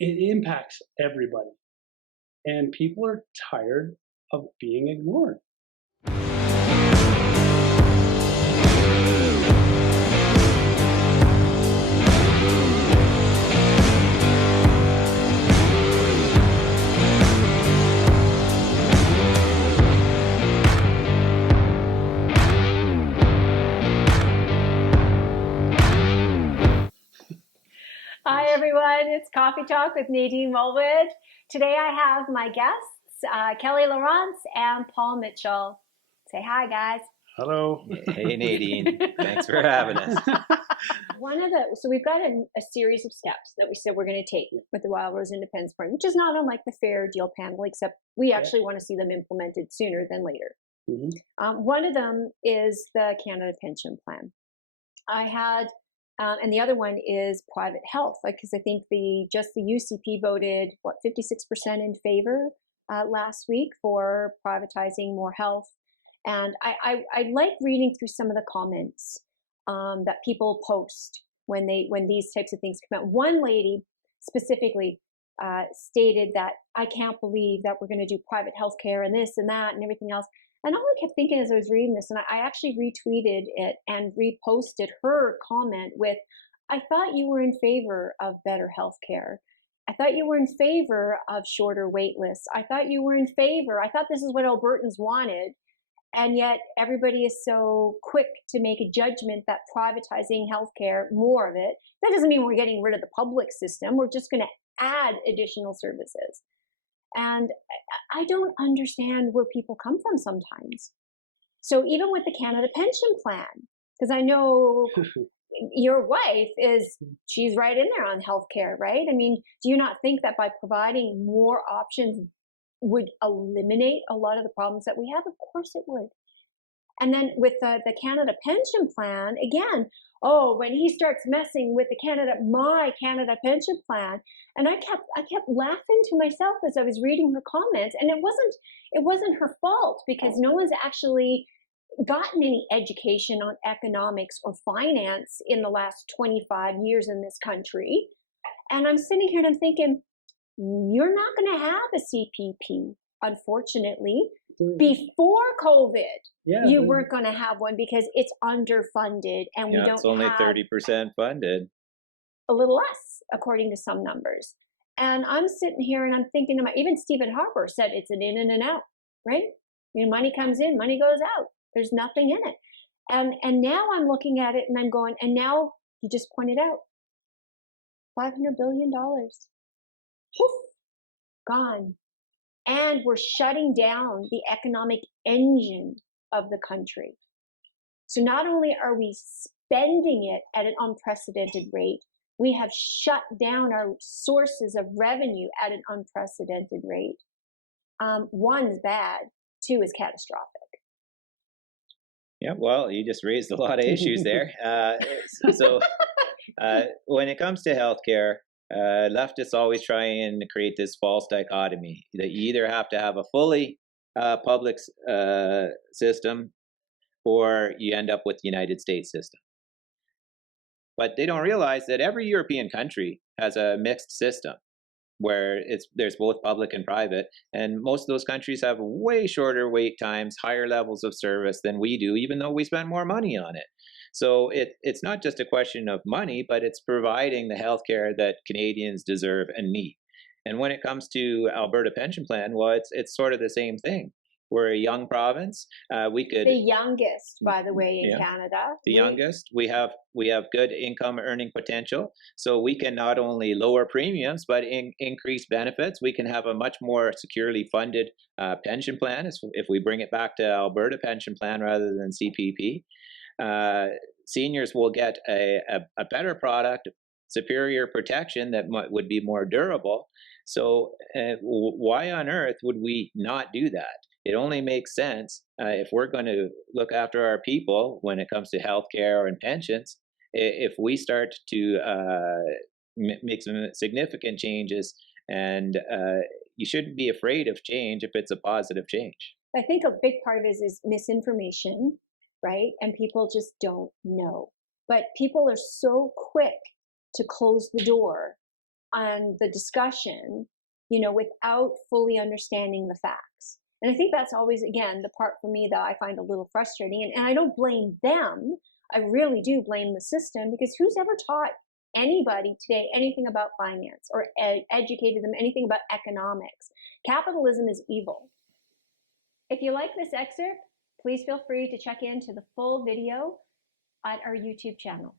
it impacts everybody. And people are tired of being ignored. Hi everyone, it's Coffee Talk with Nadine Mulwood. Today I have my guests, Kelly Laurence and Paul Mitchell. Say hi, guys. Hello. Hey Nadine, thanks for having us. So we've got a series of steps that we said we're going to take with the Wild Rose Independence Plan, which is not unlike the Fair Deal panel, except we actually want to see them implemented sooner than later. Mm-hmm. One of them is the Canada Pension Plan. And the other one is private health, because I think the UCP voted 56% in favor last week for privatizing more health. And I like reading through some of the comments that people post when these types of things come out. One lady specifically stated that, I can't believe that we're going to do private health care and this and that and everything else. And all I kept thinking as I was reading this, and I actually retweeted it and reposted her comment with, I thought you were in favor of better health care. I thought you were in favor of shorter wait lists. I thought this is what Albertans wanted. And yet everybody is so quick to make a judgment that privatizing healthcare, more of it, that doesn't mean we're getting rid of the public system. We're just going to add additional services. And I don't understand where people come from sometimes. So even with the Canada Pension Plan, because I know your wife she's right in there on healthcare, right? I mean, do you not think that by providing more options would eliminate a lot of the problems that we have? Of course it would. And then with the Canada Pension Plan, again, when he starts messing with my Canada Pension Plan, and I kept laughing to myself as I was reading her comments, and it wasn't her fault, because no one's actually gotten any education on economics or finance in the last 25 years in this country. And I'm sitting here and I'm thinking, you're not going to have a CPP, unfortunately. Before COVID, you weren't going to have one because it's underfunded, and we don't it's only 30% funded. A little less, according to some numbers. And I'm sitting here and I'm thinking to even Stephen Harper said it's an in and an out, right? Money comes in, money goes out. There's nothing in it. And now I'm looking at it and I'm going, and now you just pointed out, $500 billion. Poof, gone. And we're shutting down the economic engine of the country. So not only are we spending it at an unprecedented rate, we have shut down our sources of revenue at an unprecedented rate. One's bad, two is catastrophic. Yeah, well, you just raised a lot of issues there. So when it comes to healthcare, leftists always try and create this false dichotomy that you either have to have a fully public system, or you end up with the United States system. But they don't realize that every European country has a mixed system where there's both public and private, and most of those countries have way shorter wait times, higher levels of service than we do, even though we spend more money on it. So it's not just a question of money, but it's providing the healthcare that Canadians deserve and need. And when it comes to Alberta Pension Plan, well, it's sort of the same thing. We're a young province. We could the youngest, by the way, in Canada. The youngest. We have good income earning potential, so we can not only lower premiums but increase benefits. We can have a much more securely funded pension plan if we bring it back to Alberta Pension Plan rather than CPP. Seniors will get a better product, superior protection that would be more durable. So why on earth would we not do that? It only makes sense if we're going to look after our people when it comes to healthcare and pensions, if we start to make some significant changes. And you shouldn't be afraid of change if it's a positive change. I think a big part of it is misinformation, right? And people just don't know. But people are so quick to close the door on the discussion, without fully understanding the facts. And I think that's always, again, the part for me that I find a little frustrating. And I don't blame them. I really do blame the system, because who's ever taught anybody today anything about finance or educated them anything about economics? Capitalism is evil. If you like this excerpt, please feel free to check into the full video at our YouTube channel.